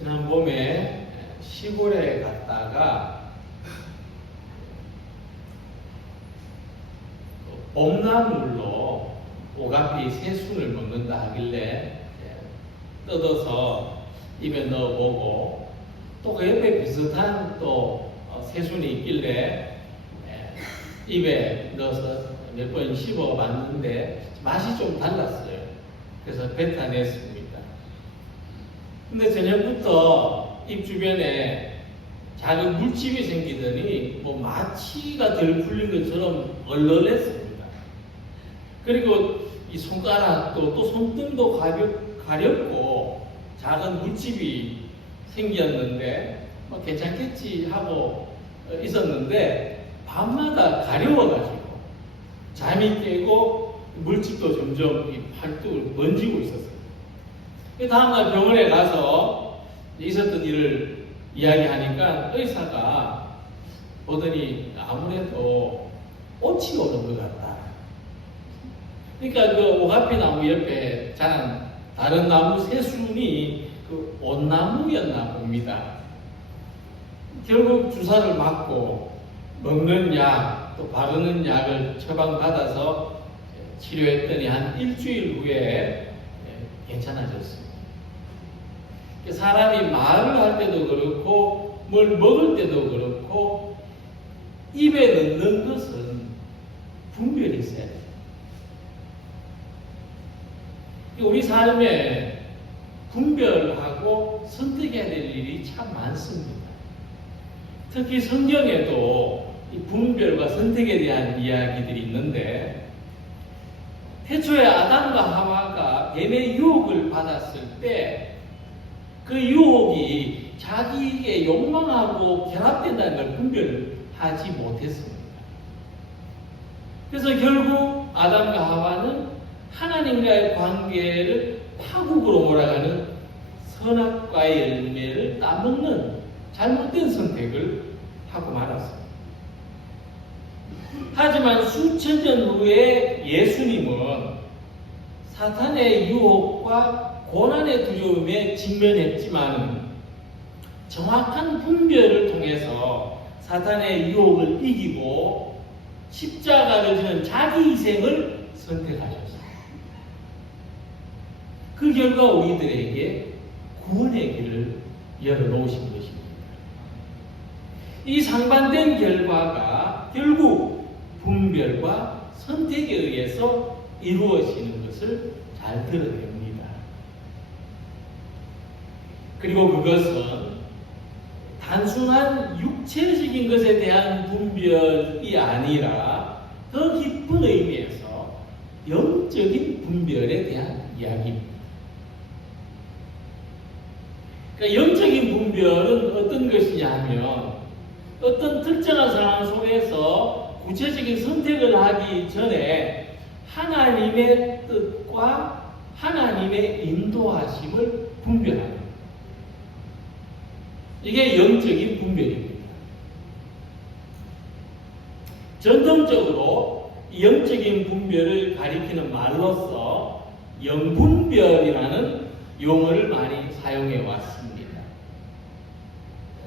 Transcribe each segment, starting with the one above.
지난 봄에 시골에 갔다가 봄나물로 오가피 새순을 먹는다 하길래 뜯어서 입에 넣어보고 또 그 옆에 비슷한 또 새순이 있길래 입에 넣어서 몇 번 씹어봤는데 맛이 좀 달랐어요. 그래서 뱉어냈습니다. 근데 저녁부터 입 주변에 작은 물집이 생기더니 뭐 마취가 덜 풀린 것처럼 얼얼했습니다. 그리고 이 손가락도 또 손등도 가렵고 작은 물집이 생겼는데 뭐 괜찮겠지 하고 있었는데 밤마다 가려워가지고 잠이 깨고 물집도 점점 이 팔뚝을 번지고 있었어요. 다음날 병원에 가서 있었던 일을 이야기하니까 의사가 보더니 아무래도 옷이 오는 것 같다. 그러니까 그 오가피 나무 옆에 자란 다른 나무 새순이 그 온나무였나 봅니다. 결국 주사를 맞고 먹는 약, 또 바르는 약을 처방받아서 치료했더니 한 일주일 후에 괜찮아졌습니다. 사람이 말을 할 때도 그렇고 뭘 먹을 때도 그렇고 입에 넣는 것은 분별이 있어야 돼요. 우리 삶에 분별하고 선택해야 될 일이 참 많습니다. 특히 성경에도 이 분별과 선택에 대한 이야기들이 있는데 태초에 아담과 하와가 뱀의 유혹을 받았을 때 그 유혹이 자기의 욕망하고 결합된다는 걸 분별하지 못했습니다. 그래서 결국 아담과 하와는 하나님과의 관계를 파국으로 몰아가는 선악과의 열매를 따먹는 잘못된 선택을 하고 말았습니다. 하지만 수천 년 후에 예수님은 사탄의 유혹과 고난의 두려움에 직면했지만 정확한 분별을 통해서 사탄의 유혹을 이기고 십자가를 지는 자기 희생을 선택하셨습니다. 그 결과 우리들에게 구원의 길을 열어놓으신 것입니다. 이 상반된 결과가 결국 분별과 선택에 의해서 이루어지는 것을 잘 들어야 됩니다. 그리고 그것은 단순한 육체적인 것에 대한 분별이 아니라 더 깊은 의미에서 영적인 분별에 대한 이야기입니다. 그러니까 영적인 분별은 어떤 것이냐 하면 어떤 특정한 상황 속에서 구체적인 선택을 하기 전에 하나님의 뜻과 하나님의 인도하심을 분별하는 것. 이게 영적인 분별입니다. 전통적으로 영적인 분별을 가리키는 말로서 영분별이라는 용어를 많이 사용해 왔습니다.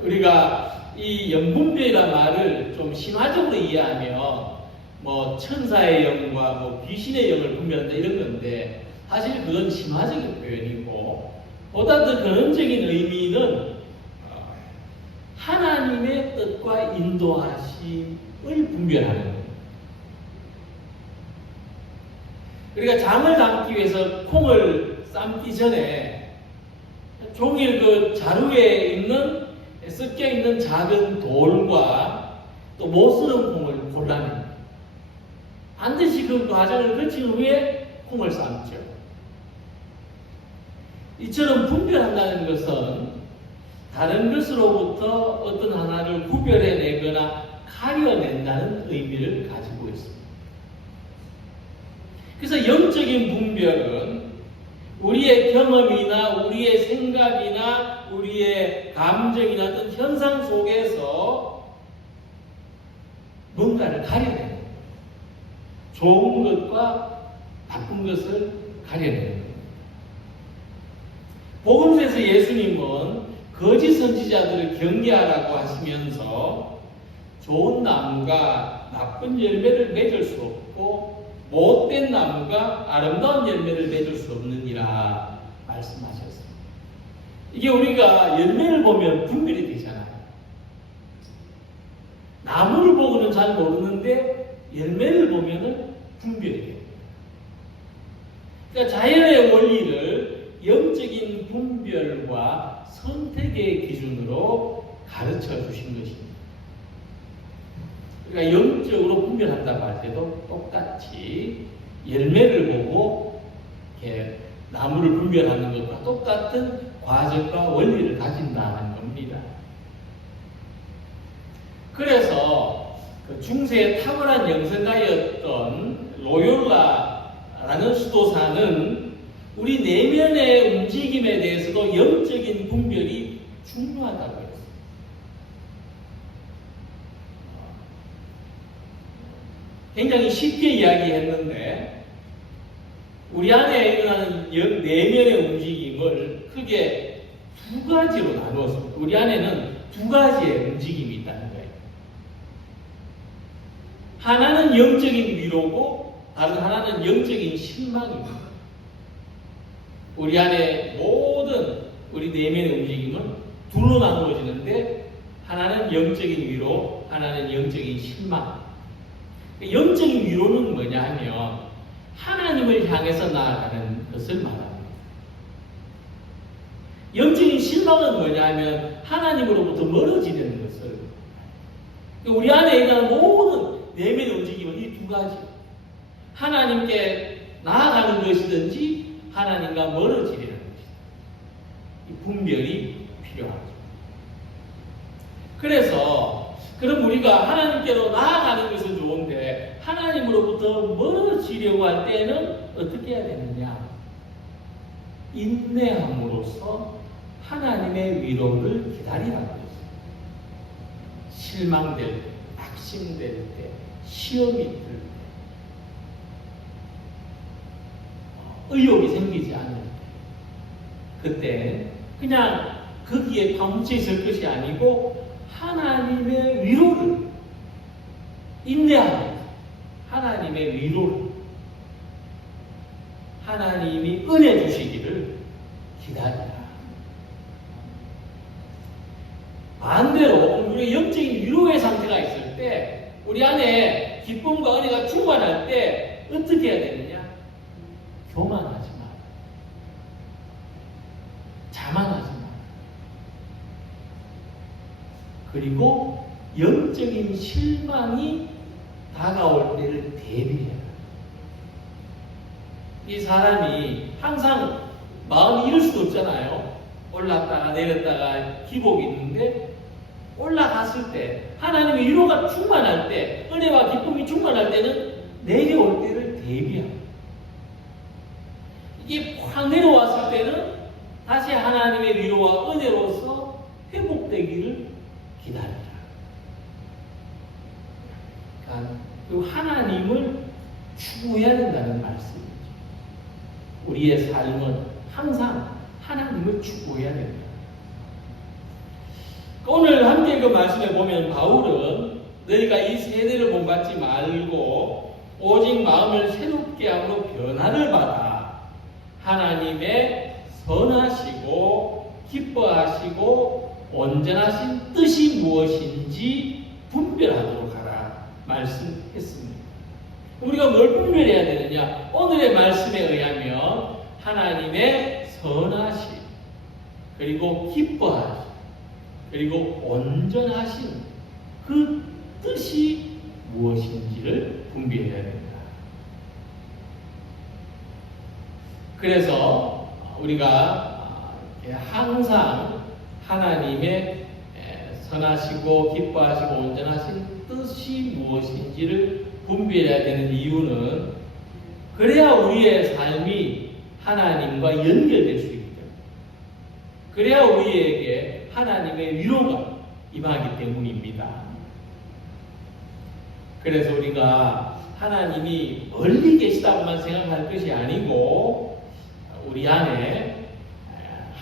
우리가 이 영분별이라는 말을 좀 신화적으로 이해하면 뭐 천사의 영과 뭐 귀신의 영을 분별한다 이런 건데 사실 그건 신화적인 표현이고 보다 더 근원적인 의미는 하나님의 뜻과 인도하심을 분별하는 거예요. 우리가 잠을 담기 위해서 콩을 삶기 전에 종일 그 자루에 섞여 있는 작은 돌과 또 못쓰는 콩을 골라냅니다. 반드시 그 과정을 거친 후에 콩을 삶죠. 이처럼 분별한다는 것은 다른 것으로부터 어떤 하나를 구별해내거나 가려낸다는 의미를 가지고 있습니다. 그래서 영적인 분별은 우리의 경험이나 우리의 생각이나 우리의 감정이나 어떤 현상 속에서 뭔가를 가려내는 거예요. 좋은 것과 나쁜 것을 가려내는 거예요. 복음서에서 예수님은 거짓 선지자들을 경계하라고 하시면서 좋은 나무가 나쁜 열매를 맺을 수 없고 못된 나무가 아름다운 열매를 맺을 수 없느니라 말씀하셨습니다. 이게 우리가 열매를 보면 분별이 되잖아요. 나무를 보고는 잘 모르는데 열매를 보면은 분별이 돼요. 그러니까 자연의 원리를 영적인 분별과 선택의 기준으로 가르쳐 주신 것입니다. 그러니까 영적으로 분별한다고 할 때도 똑같이 열매를 보고 이렇게 나무를 분별하는 것과 똑같은 과정과 원리를 가진다는 겁니다. 그래서 그 중세의 탁월한 영성가였던 로욜라라는 수도사는 우리 내면의 움직임에 대해서도 영적인 분별이 중요하다고 했어요. 굉장히 쉽게 이야기했는데 우리 안에 일어나는 내면의 움직임을 크게 두 가지로 나누었습니다. 우리 안에는 두 가지의 움직임이 있다는 거예요. 하나는 영적인 위로고 다른 하나는 영적인 실망입니다. 우리 안에 모든 우리 내면의 움직임은 둘로 나누어지는데 하나는 영적인 위로, 하나는 영적인 실망. 영적인 위로는 뭐냐 하면 하나님을 향해서 나아가는 것을 말합니다. 영적인 실망은 뭐냐 하면 하나님으로부터 멀어지는 것을. 우리 안에 있는 모든 내면의 움직임은 이 두 가지. 하나님께 나아가는 것이든지 하나님과 멀어지려는 것이다. 이 분별이 필요하죠. 그래서 그럼 우리가 하나님께로 나아가는 것은 좋은데 하나님으로부터 멀어지려고 할 때는 어떻게 해야 되느냐? 인내함으로써 하나님의 위로를 기다리라고 했습니다. 실망될 때, 낙심될 때, 시험이 들 때, 의욕이 생기지 않을 때, 그때 그냥 거기에 파묻혀 있을 것이 아니고 하나님의 위로를 인내하면서 하나님의 위로를 하나님이 은혜 주시기를 기다리라. 반대로 우리가 영적인 위로의 상태가 있을 때 우리 안에 기쁨과 은혜가 충만할 때 어떻게 해야 되느냐? 교만하지 마. 자만하지 마. 그리고 영적인 실망이 다가올 때를 대비해라. 이 사람이 항상 마음이 이럴 수도 없잖아요. 올랐다가 내렸다가 기복이 있는데 올라갔을 때 하나님의 위로가 충만할 때 은혜와 기쁨이 충만할 때는 내려올 때를 대비하라. 이게 확 내려왔을 때는 다시 하나님의 위로와 은혜로서 회복되기를 기다려라. 그러니까 그 하나님을 추구해야 된다는 말씀이죠. 우리의 삶은 항상 하나님을 추구해야 된다. 오늘 함께 그 말씀에 보면 바울은 너희가 이 세대를 본받지 말고 오직 마음을 새롭게 함으로 변화를 받아 하나님의 선하시고 기뻐하시고 온전하신 뜻이 무엇인지 분별하도록 하라 말씀했습니다. 우리가 뭘 분별해야 되느냐? 오늘의 말씀에 의하면 하나님의 선하심 그리고 기뻐하심 그리고 온전하신 그 뜻이 무엇인지를 분별해야 된다. 그래서 우리가 항상 하나님의 선하시고 기뻐하시고 온전하신 뜻이 무엇인지를 분별해야 되는 이유는 그래야 우리의 삶이 하나님과 연결될 수 있기 때문에 그래야 우리에게 하나님의 위로가 임하기 때문입니다. 그래서 우리가 하나님이 멀리 계시다고만 생각할 것이 아니고 우리 안에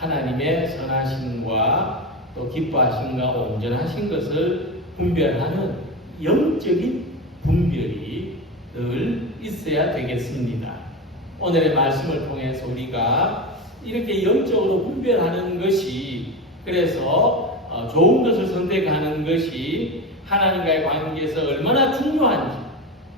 하나님의 선하심과 또 기뻐하심과 온전하신 것을 분별하는 영적인 분별이 늘 있어야 되겠습니다. 오늘의 말씀을 통해서 우리가 이렇게 영적으로 분별하는 것이, 그래서 좋은 것을 선택하는 것이 하나님과의 관계에서 얼마나 중요한지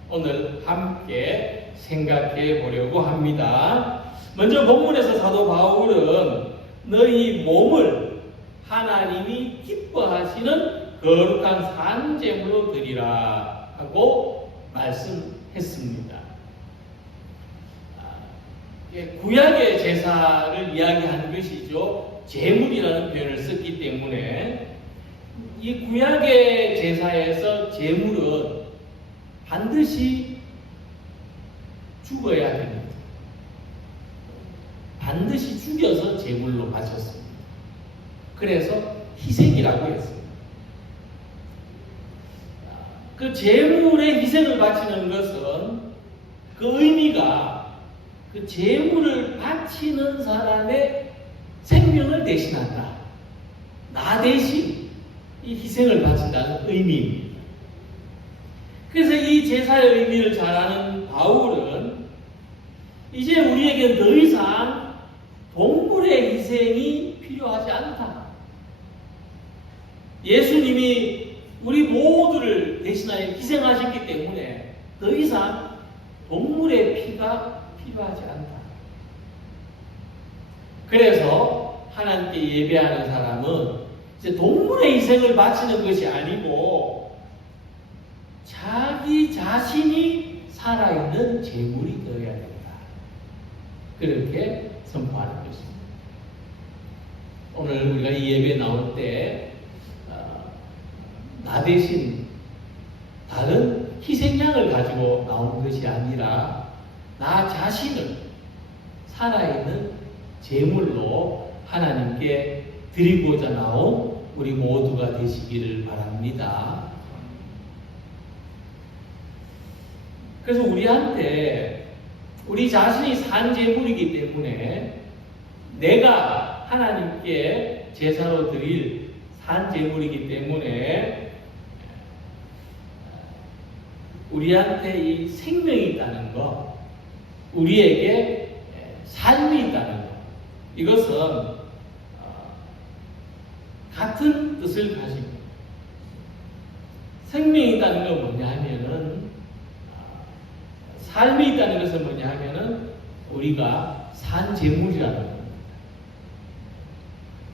오늘 함께 생각해 보려고 합니다. 먼저 본문에서 사도 바울은 너희 몸을 하나님이 기뻐하시는 거룩한 산제물로 드리라 하고 말씀했습니다. 구약의 제사를 이야기하는 것이죠. 제물이라는 표현을 썼기 때문에 이 구약의 제사에서 제물은 반드시 죽어야 됩니다. 반드시 죽여서 제물로 바쳤습니다. 그래서 희생이라고 했습니다. 그 제물의 희생을 바치는 것은 그 의미가 그 제물을 바치는 사람의 생명을 대신한다. 나 대신 이 희생을 바친다는 의미입니다. 그래서 이 제사의 의미를 잘 아는 바울은 이제 우리에게 더 이상 동물의 희생이 필요하지 않다. 예수님이 우리 모두를 대신하여 희생하셨기 때문에 더 이상 동물의 피가 필요하지 않다. 그래서 하나님께 예배하는 사람은 이제 동물의 희생을 바치는 것이 아니고 자기 자신이 살아있는 제물이 되어야 된다. 그렇게 선포하는 것입니다. 오늘 우리가 이 예배에 나올 때 나 대신 다른 희생양을 가지고 나온 것이 아니라 나 자신을 살아있는 제물로 하나님께 드리고자 나온 우리 모두가 되시기를 바랍니다. 그래서 우리한테 우리 자신이 산 제물이기 때문에 내가 하나님께 제사로 드릴 산 제물이기 때문에 우리한테 이 생명이 있다는 것, 우리에게 삶이 있다는 것, 이것은 같은 뜻을 가지고 생명이 있다는 건 뭐냐 하면은 삶이 있다는 것은 뭐냐 하면은 우리가 산 제물이라는 겁니다.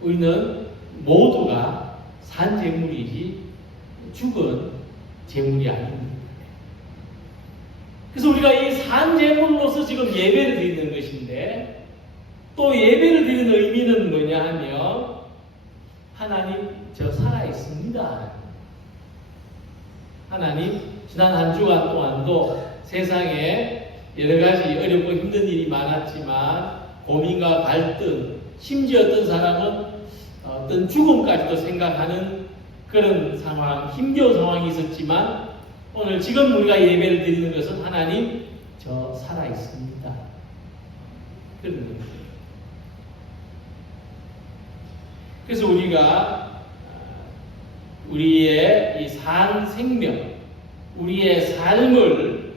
우리는 모두가 산 제물이지 죽은 제물이 아닙니다. 그래서 우리가 이 산 제물로서 지금 예배를 드리는 것인데 또 예배를 드리는 의미는 뭐냐 하면 하나님 저 살아있습니다. 하나님 지난 한 주간 동안도 세상에 여러 가지 어렵고 힘든 일이 많았지만 고민과 갈등, 심지어 어떤 사람은 어떤 죽음까지도 생각하는 그런 상황, 힘겨운 상황이 있었지만 오늘 지금 우리가 예배를 드리는 것은 하나님 저 살아있습니다. 그런 겁니다. 그래서 우리가 우리의 이 산 생명, 우리의 삶을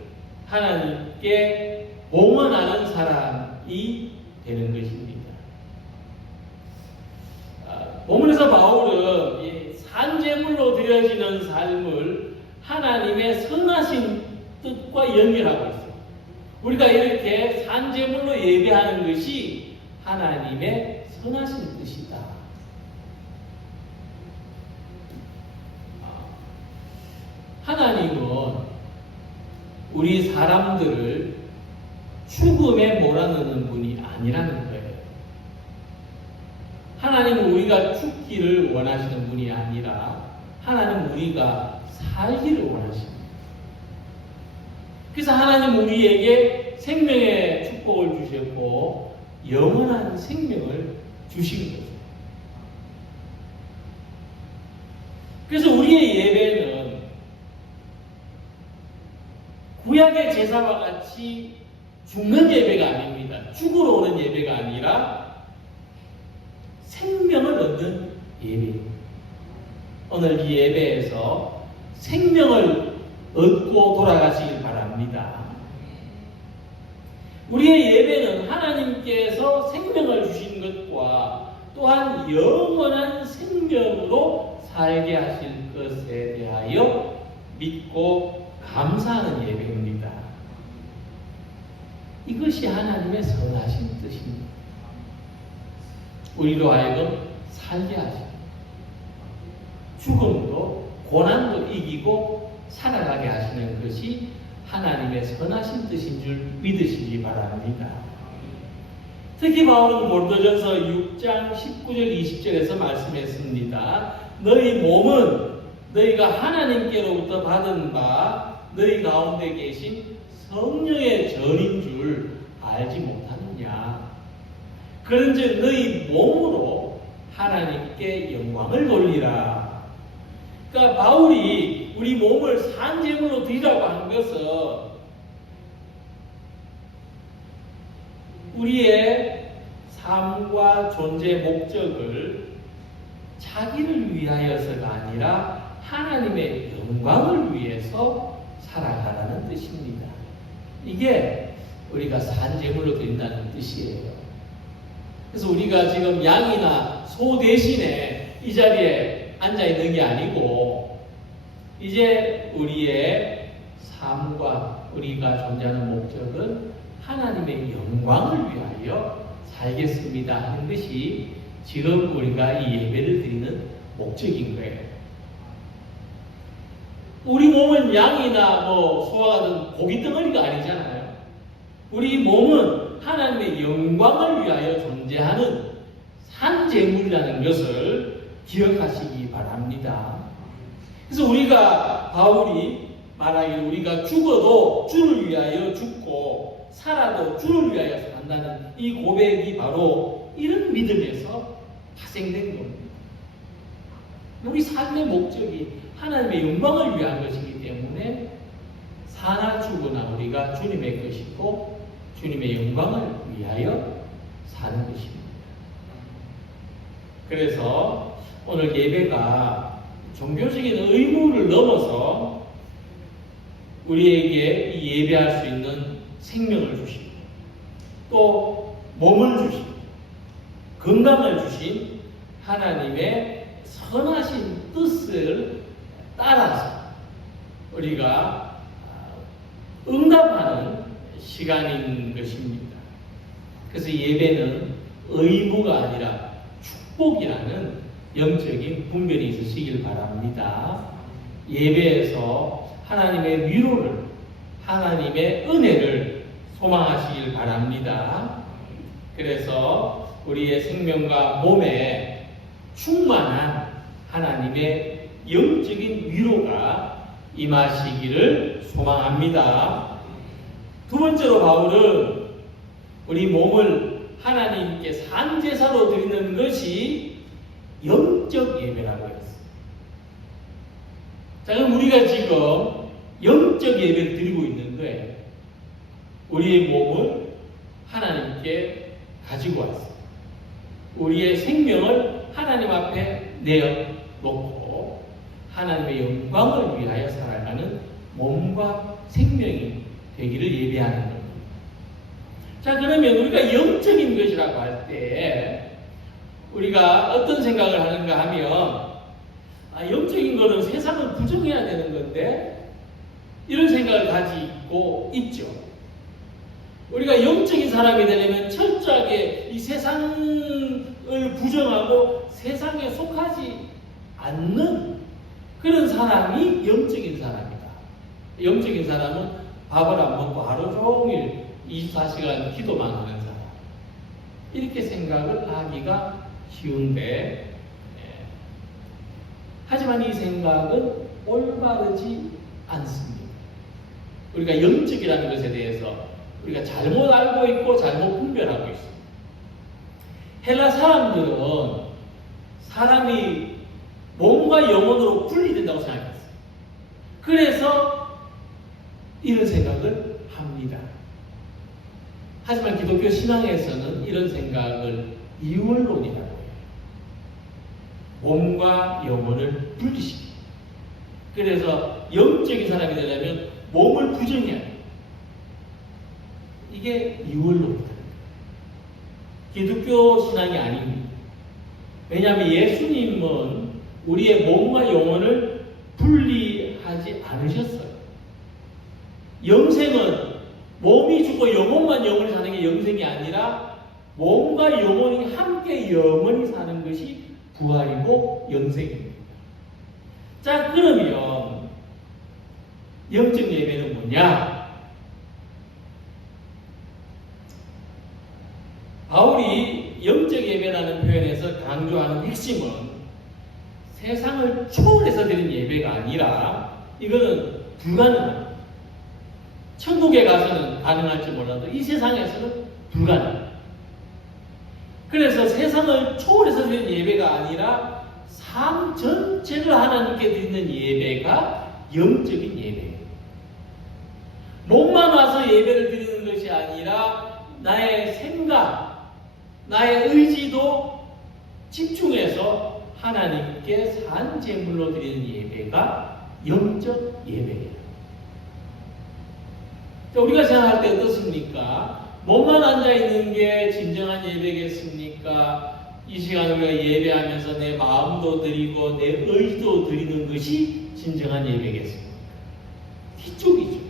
하나님께 봉헌하는 사람이 되는 것입니다. 본문에서 바울은 이 산제물로 드려지는 삶을 하나님의 선하신 뜻과 연결하고 있습니다. 우리가 이렇게 산제물로 예배하는 것이 하나님의 선하신 뜻이다. 하나님은 우리 사람들을 죽음에 몰아넣는 분이 아니라는 거예요. 하나님은 우리가 죽기를 원하시는 분이 아니라 하나님은 우리가 살기를 원하십니다. 그래서 하나님은 우리에게 생명의 축복을 주셨고 영원한 생명을 주신 거죠. 그래서 우리의 예배는 구약의 제사와 같이 죽는 예배가 아닙니다. 죽으러 오는 예배가 아니라 생명을 얻는 예배입니다. 오늘 이 예배에서 생명을 얻고 돌아가시길 바랍니다. 우리의 예배는 하나님께서 생명을 주신 것과 또한 영원한 생명으로 살게 하실 것에 대하여 믿고 감사하는 예배입니다. 이것이 하나님의 선하신 뜻입니다. 우리로 하여금 살게 하시고 죽음도 고난도 이기고 살아가게 하시는 것이 하나님의 선하신 뜻인 줄 믿으시기 바랍니다. 특히 바울은 고린도전서 6장 19절 20절에서 말씀했습니다. 너희 몸은 너희가 하나님께로부터 받은 바 너희 가운데 계신 성령의 전인 줄 알지 못하느냐. 그런즉 너희 몸으로 하나님께 영광을 돌리라. 그러니까 바울이 우리 몸을 산재물로 드리라고 한 것은 우리의 삶과 존재 목적을 자기를 위하여서가 아니라 하나님의 영광을 위해서 살아가라는 뜻입니다. 이게 우리가 산재물로 드린다는 뜻이에요. 그래서 우리가 지금 양이나 소 대신에 이 자리에 앉아 있는 게 아니고 이제 우리의 삶과 우리가 존재하는 목적은 하나님의 영광을 위하여 살겠습니다 하는 것이 지금 우리가 이 예배를 드리는 목적인 거예요. 우리 몸은 양이나 소와 같은 고기 덩어리가 아니잖아요. 우리 몸은 하나님의 영광을 위하여 존재하는 산재물이라는 것을 기억하시기 바랍니다. 그래서 우리가 바울이 말하기를 우리가 죽어도 주를 위하여 죽고 살아도 주를 위하여 산다는 이 고백이 바로 이런 믿음에서 파생된 겁니다. 우리 삶의 목적이 하나님의 영광을 위한 것이기 때문에 사나 죽으나 우리가 주님의 것이고 주님의 영광을 위하여 사는 것입니다. 그래서 오늘 예배가 종교적인 의무를 넘어서 우리에게 이 예배할 수 있는 생명을 주시고 또 몸을 주시고 건강을 주신 하나님의 선하신 뜻을 따라서 우리가 응답하는 시간인 것입니다. 그래서 예배는 의무가 아니라 축복이라는 영적인 분별이 있으시길 바랍니다. 예배에서 하나님의 위로를, 하나님의 은혜를 소망하시길 바랍니다. 그래서 우리의 생명과 몸에 충만한 하나님의 영적인 위로가 임하시기를 소망합니다. 두 번째로 바울은 우리 몸을 하나님께 산제사로 드리는 것이 영적 예배라고 했습니다. 자, 그럼 우리가 지금 영적 예배를 드리고 있는데 우리의 몸을 하나님께 가지고 왔습니다. 우리의 생명을 하나님 앞에 내어놓고 하나님의 영광을 위하여 살아가는 몸과 생명이 되기를 예배하는 겁니다. 자, 그러면 우리가 영적인 것이라고 할 때 우리가 어떤 생각을 하는가 하면 영적인 것은 세상을 부정해야 되는 건데 이런 생각을 가지고 있죠. 우리가 영적인 사람이 되려면 철저하게 이 세상을 부정하고 세상에 속하지 않는 그런 사람이 영적인 사람이다. 영적인 사람은 밥을 안 먹고 하루 종일 24시간 기도만 하는 사람. 이렇게 생각을 하기가 쉬운데 하지만 이 생각은 올바르지 않습니다. 우리가 영적이라는 것에 대해서 우리가 잘못 알고 있고 잘못 분별하고 있습니다. 헬라 사람들은 사람이 몸과 영혼으로 분리된다고 생각했어요. 그래서 이런 생각을 합니다. 하지만 기독교 신앙에서는 이런 생각을 이원론이라고 해요. 몸과 영혼을 분리시킵니다. 그래서 영적인 사람이 되려면 몸을 부정해야 돼요. 이게 이원론입니다. 기독교 신앙이 아닙니다. 왜냐하면 예수님은 우리의 몸과 영혼을 분리하지 않으셨어요. 영생은 몸이 죽고 영혼만 영원히 사는 게 영생이 아니라 몸과 영혼이 함께 영원히 사는 것이 부활이고 영생입니다. 자, 그러면 영적 예배는 뭐냐? 바울이 영적 예배라는 표현에서 강조하는 핵심은 세상을 초월해서 드린 예배가 아니라 이거는 불가능합니다. 천국에 가서는 가능할지 몰라도 이 세상에서는 불가능합니다. 그래서 세상을 초월해서 드리는 예배가 아니라 삶 전체를 하나님께 드리는 예배가 영적인 예배예요. 몸만 와서 예배를 드리는 것이 아니라 나의 생각, 나의 의지도 집중해서 하나님께 산 제물로 드리는 예배가 영적 예배예요. 우리가 생각할 때 어떻습니까? 몸만 앉아있는 게 진정한 예배겠습니까? 이 시간 우리가 예배하면서 내 마음도 드리고 내 의지도 드리는 것이 진정한 예배겠습니까? 뒤쪽이죠.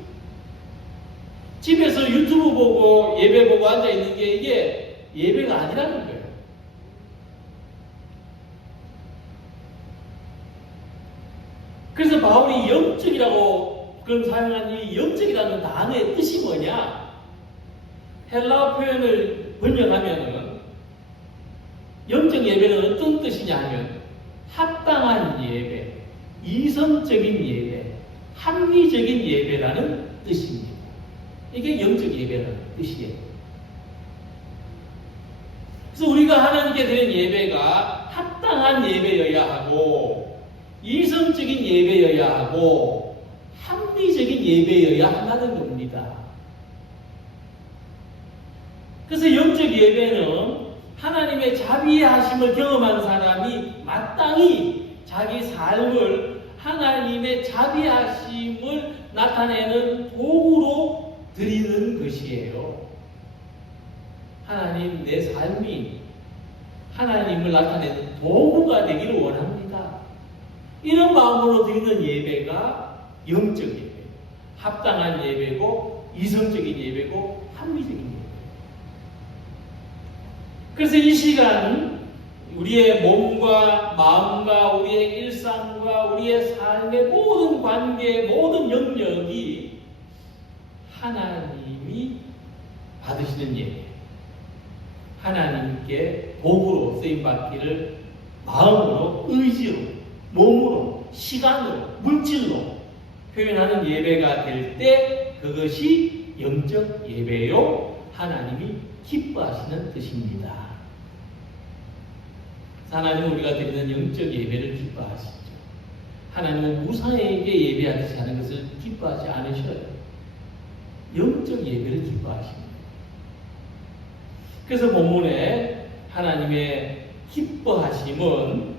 집에서 유튜브 보고 예배 보고 앉아있는 게 이게 예배가 아니라는 거예요. 그래서 바울이 영적이라고 그럼 사용한 이 영적이라는 단어의 뜻이 뭐냐? 헬라어 표현을 번역하면은 영적 예배는 어떤 뜻이냐 하면 합당한 예배, 이성적인 예배, 합리적인 예배라는 뜻입니다. 이게 영적 예배라는 뜻이에요. 그래서 우리가 하나님께 드리는 예배가 합당한 예배여야 하고 이성적인 예배여야 하고 합리적인 예배여야 한다는 겁니다. 그래서 영적 예배는 하나님의 자비하심을 경험한 사람이 마땅히 자기 삶을 하나님의 자비하심을 나타내는 도구로 드리는 것이에요. 하나님, 내 삶이 하나님을 나타내는 도구가 되기를 원합니다. 이런 마음으로 드리는 예배가 영적 예배, 합당한 예배고 이성적인 예배고 합리적인 예배. 그래서 이 시간 우리의 몸과 마음과 우리의 일상과 우리의 삶의 모든 관계, 모든 영역이 하나님이 받으시는 예배, 하나님께 도구로 쓰임받기를 마음으로, 의지로, 몸으로, 시간으로, 물질로 표현하는 예배가 될 때 그것이 영적 예배요, 하나님이 기뻐하시는 뜻입니다. 하나님은 우리가 드리는 영적 예배를 기뻐하시죠. 하나님은 무사에게 예배하듯이 하는 것을 기뻐하지 않으셔요. 영적 예배를 기뻐하십니다. 그래서 본문에 하나님의 기뻐하심은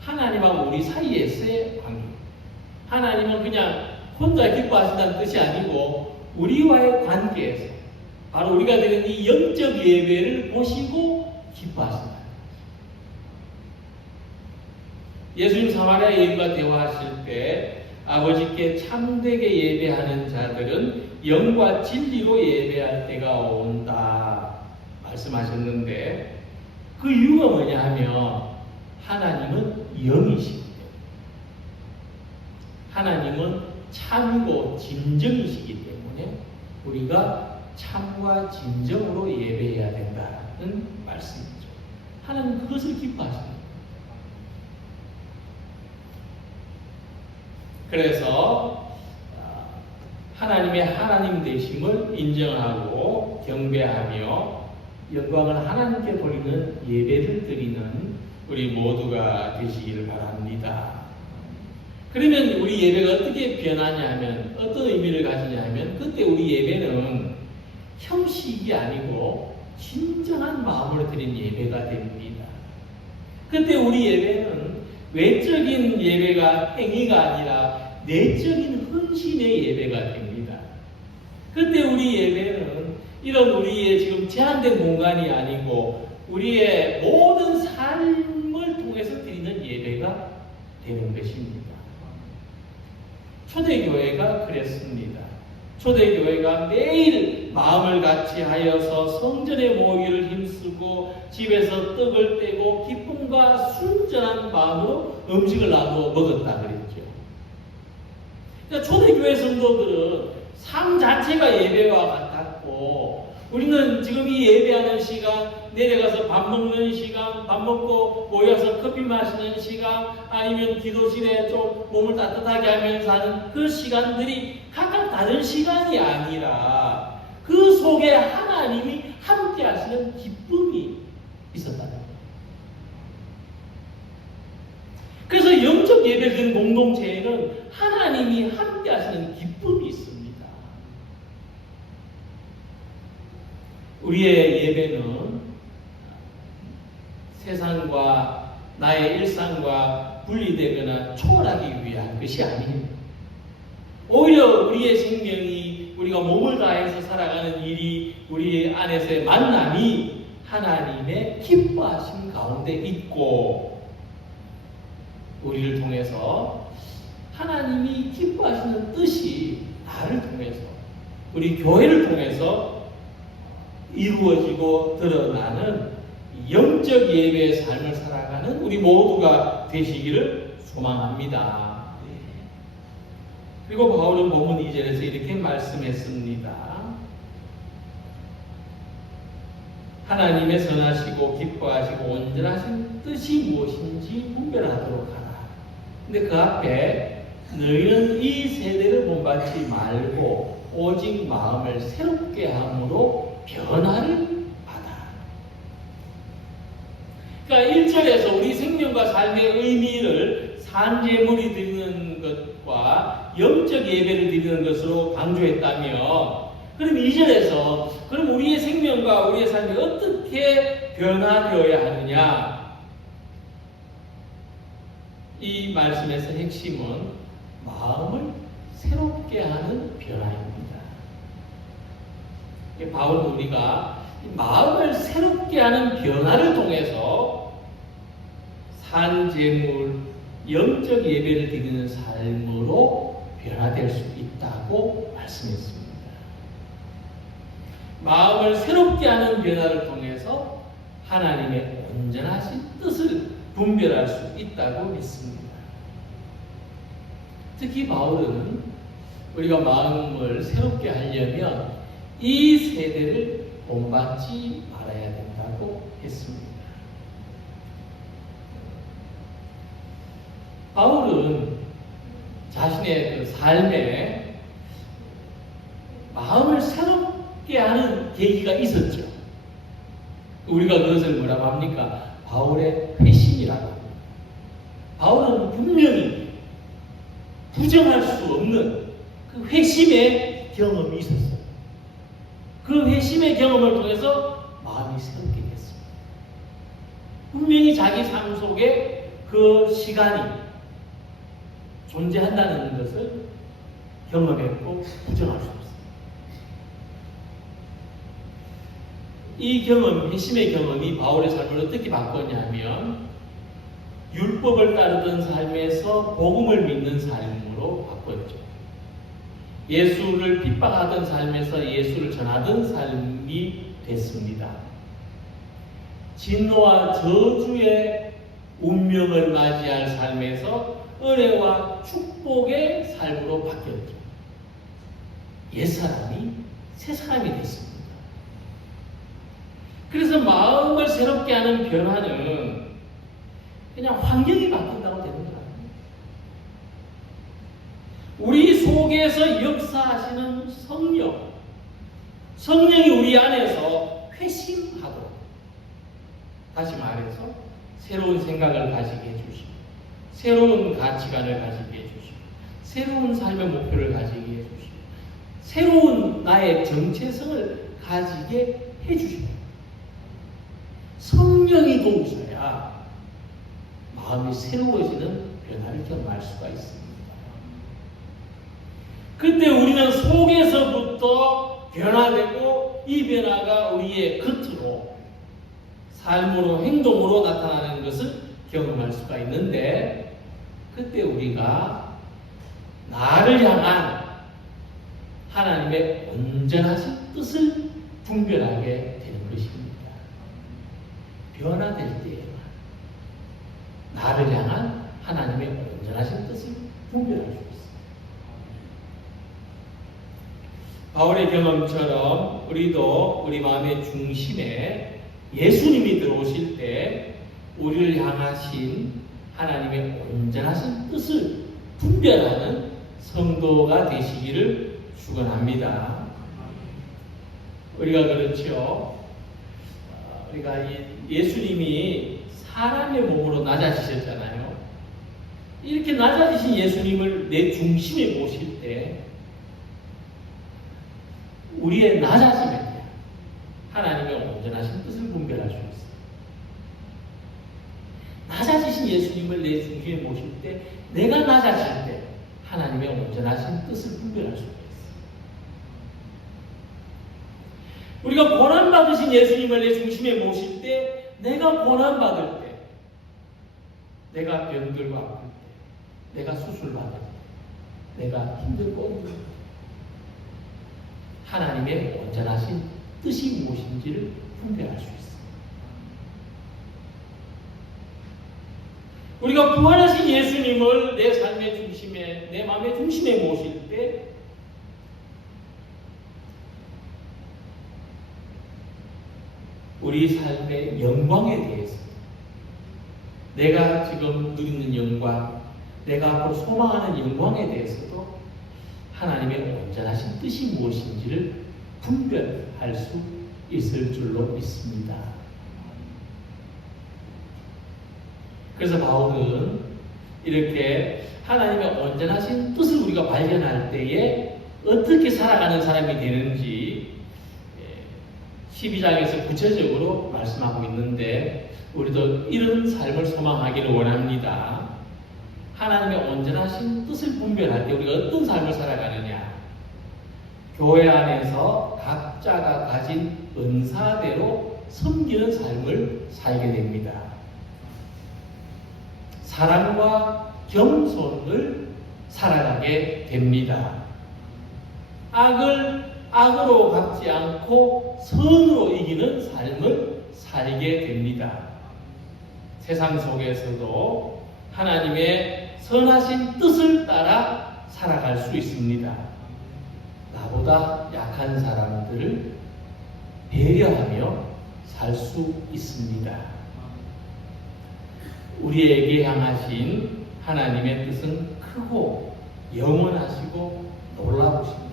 하나님하고 우리 사이에서의 관계. 하나님은 그냥 혼자 기뻐하신다는 뜻이 아니고 우리와의 관계에서 바로 우리가 드리는 이 영적 예배를 보시고 기뻐하신다. 예수님 사마리아 여인과 대화하실 때 아버지께 참되게 예배하는 자들은 영과 진리로 예배할 때가 온다 말씀하셨는데 그 이유가 뭐냐 하면 하나님은 영이시기 때문에 하나님은 참이고 진정이시기 때문에 우리가 참과 진정으로 예배해야 된다는 말씀이죠. 하나님 그것을 기뻐하십니다. 그래서 하나님의 하나님 되심을 인정하고 경배하며 영광을 하나님께 돌리는 예배를 드리는 우리 모두가 되시기를 바랍니다. 그러면 우리 예배가 어떻게 변하냐 하면 어떤 의미를 가지냐 하면 그때 우리 예배는 형식이 아니고 진정한 마음으로 드린 예배가 됩니다. 그때 우리 예배는 외적인 예배가 행위가 아니라 내적인 헌신의 예배가 됩니다. 그때 우리 예배는 이런 우리의 지금 제한된 공간이 아니고 우리의 모든 삶을 통해서 드리는 예배가 되는 것입니다. 초대교회가 그랬습니다. 초대교회가 매일 마음을 같이 하여서 성전에 모이기를 힘쓰고 집에서 떡을 떼고 기쁨과 순전한 마음으로 음식을 나누어 먹었다 그랬죠. 그러니까 초대교회 성도들은 삶 자체가 예배와 같았고 우리는 지금 이 예배하는 시간, 내려가서 밥 먹는 시간, 밥 먹고 모여서 커피 마시는 시간, 아니면 기도실에 좀 몸을 따뜻하게 하면서 하는 그 시간들이 각각 다른 시간이 아니라 그 속에 하나님이 함께 하시는 기쁨이 있었다는 거예요. 그래서 영적 예배를 드린 공동체에는 하나님이 함께 하시는 기쁨이 있습니다. 우리의 예배는 세상과 나의 일상과 분리되거나 초월하기 위한 것이 아닙니다. 오히려 우리의 생명이 우리가 몸을 다해서 살아가는 일이 우리 안에서의 만남이 하나님의 기뻐하심 가운데 있고 우리를 통해서 하나님이 기뻐하시는 뜻이 나를 통해서 우리 교회를 통해서 이루어지고 드러나는 영적 예배의 삶을 살아가는 우리 모두가 되시기를 소망합니다. 그리고 바울은 본문 2절에서 이렇게 말씀했습니다. 하나님의 선하시고 기뻐하시고 온전하신 뜻이 무엇인지 분별하도록 하라. 근데 그 앞에 너희는 이 세대를 본받지 말고 오직 마음을 새롭게 함으로 변화를 받아. 그러니까 1절에서 우리 생명과 삶의 의미를 산제물이 드리는 것과 영적 예배를 드리는 것으로 강조했다면 그럼 2절에서 그럼 우리의 생명과 우리의 삶이 어떻게 변화되어야 하느냐? 이 말씀에서 핵심은 마음을 새롭게 하는 변화입니다. 바울은 우리가 마음을 새롭게 하는 변화를 통해서 산제물, 영적 예배를 드리는 삶으로 변화될 수 있다고 말씀했습니다. 마음을 새롭게 하는 변화를 통해서 하나님의 온전하신 뜻을 분별할 수 있다고 믿습니다. 특히 바울은 우리가 마음을 새롭게 하려면 이 세대를 본받지 말아야 된다고 했습니다. 바울은 자신의 그 삶에 마음을 새롭게 하는 계기가 있었죠. 우리가 그것을 뭐라고 합니까? 바울의 회심이라고 합니다. 바울은 분명히 부정할 수 없는 그 회심의 경험이 있었어요. 그 회심의 경험을 통해서 마음이 새롭게 됐습니다. 분명히 자기 삶 속에 그 시간이 존재한다는 것을 경험했고 부정할 수 없습니다. 이 경험, 회심의 경험이 바울의 삶을 어떻게 바꿨냐면 율법을 따르던 삶에서 복음을 믿는 삶으로 바꿨죠. 예수를 핍박하던 삶에서 예수를 전하던 삶이 됐습니다. 진노와 저주의 운명을 맞이할 삶에서 은혜와 축복의 삶으로 바뀌었죠. 옛사람이 새사람이 됐습니다. 그래서 마음을 새롭게 하는 변화는 그냥 환경이 바뀐다고 되는 거예요. 우리 속에서 역사하시는 성령이 우리 안에서 회심하도록, 다시 말해서 새로운 생각을 가지게 해주시고 새로운 가치관을 가지게 해주시고 새로운 삶의 목표를 가지게 해주시고 새로운 나의 정체성을 가지게 해주시고 성령이 도우셔야 마음이 새로워지는 변화를 경험할 수가 있습니다. 그때 우리는 속에서부터 변화되고 이 변화가 우리의 겉으로 삶으로 행동으로 나타나는 것을 경험할 수가 있는데 그때 우리가 나를 향한 하나님의 온전하신 뜻을 분별하게 되는 것입니다. 변화될 때에만 나를 향한 하나님의 온전하신 뜻을 분별할 수 있습니다. 바울의 경험처럼 우리도 우리 마음의 중심에 예수님이 들어오실 때 우리를 향하신 하나님의 온전하신 뜻을 분별하는 성도가 되시기를 축원합니다. 우리가 그렇죠. 우리가 예수님이 사람의 몸으로 낮아지셨잖아요. 이렇게 낮아지신 예수님을 내 중심에 모실 때 우리의 낮아짐에 하나님의 온전하신 뜻을 분별할 수 있어요. 낮아지신 예수님을 내 중심에 모실 때 내가 낮아질 때 하나님의 온전하신 뜻을 분별할 수가 있어요. 우리가 고난받으신 예수님을 내 중심에 모실 때 내가 고난받을 때 내가 병들고 아플 때 내가 수술받을 때 내가 힘들고 어려울 때 하나님의 온전하신 뜻이 무엇인지를 분별할 수 있습니다. 우리가 부활하신 예수님을 내 삶의 중심에, 내 마음의 중심에 모실 때 우리 삶의 영광에 대해서 내가 지금 누리는 영광, 내가 앞으로 소망하는 영광에 대해서도 하나님의 온전하신 뜻이 무엇인지를 분별할 수 있을 줄로 믿습니다. 그래서 바울은 이렇게 하나님의 온전하신 뜻을 우리가 발견할 때에 어떻게 살아가는 사람이 되는지 12장에서 구체적으로 말씀하고 있는데 우리도 이런 삶을 소망하기를 원합니다. 하나님의 온전하신 뜻을 분별할 때 우리가 어떤 삶을 살아가느냐? 교회 안에서 각자가 가진 은사대로 섬기는 삶을 살게 됩니다. 사랑과 겸손을 살아가게 됩니다. 악을 악으로 갚지 않고 선으로 이기는 삶을 살게 됩니다. 세상 속에서도 하나님의 선하신 뜻을 따라 살아갈 수 있습니다. 나보다 약한 사람들을 배려하며 살 수 있습니다. 우리에게 향하신 하나님의 뜻은 크고 영원하시고 놀라우십니다.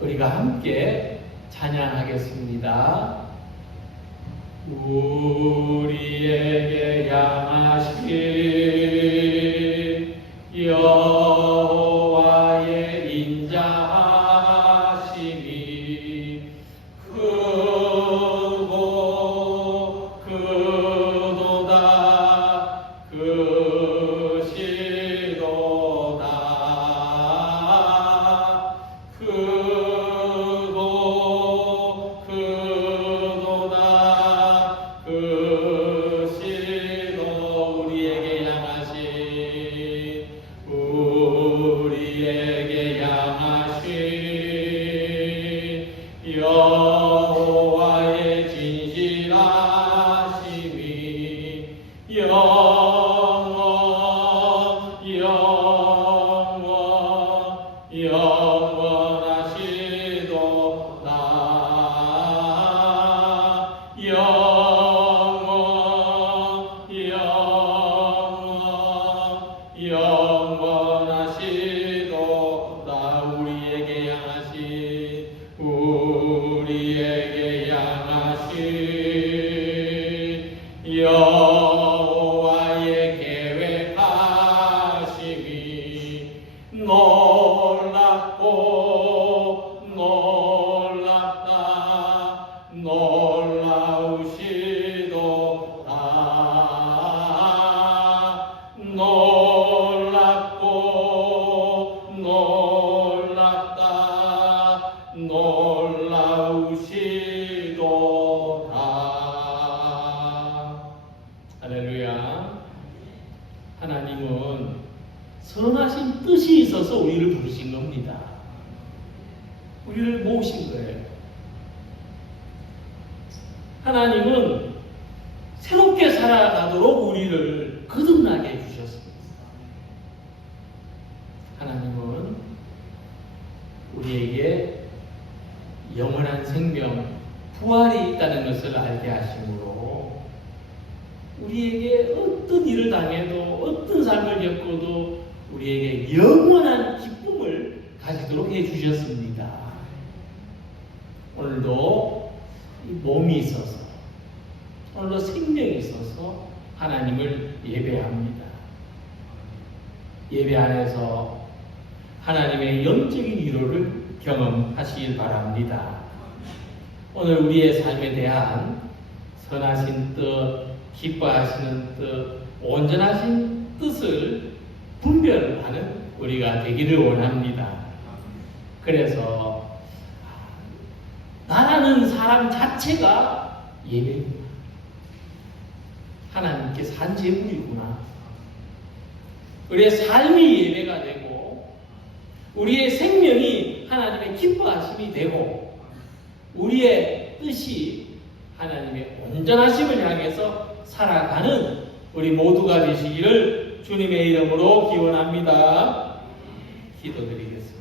우리가 함께 찬양하겠습니다. 우리에게 향하신 여호와의 인자하심이 크고 크도다 크시도다 크고 크도다 크시도 우리에게 향하신 여호와의 진실하심이 영원하시도다 우리에게 향하신 여호와의 계획하심이 놀랍고 놀랍다 놀라우시도다 할렐루야. 하나님은 선하신 뜻이 있어서 우리를 부르신 겁니다. 우리를 모으신 거예요. 하나님은 새롭게 살아가도록 우리를 거듭나게 해주셨습니다. 하나님은 우리에게 영원한 생명, 부활이 있다는 것을 알게 하심으로 우리에게 어떤 일을 당해도 어떤 삶을 겪어도 우리에게 영원한 기쁨을 가지도록 해주셨습니다. 오늘도 몸이 있어서, 오늘도 생명이 있어서 하나님을 예배합니다. 예배 안에서 하나님의 영적인 위로를 경험하시길 바랍니다. 오늘 우리의 삶에 대한 선하신 뜻, 기뻐하시는 뜻, 온전하신 뜻을 분별하는 우리가 되기를 원합니다. 그래서 나라는 사람 자체가 예배입니다. 하나님께서 한 제물이구나. 우리의 삶이 예배가 되고 우리의 생명이 하나님의 기뻐하심이 되고 우리의 뜻이 하나님의 온전하심을 향해서 살아가는 우리 모두가 되시기를 주님의 이름으로 기원합니다. 기도드리겠습니다.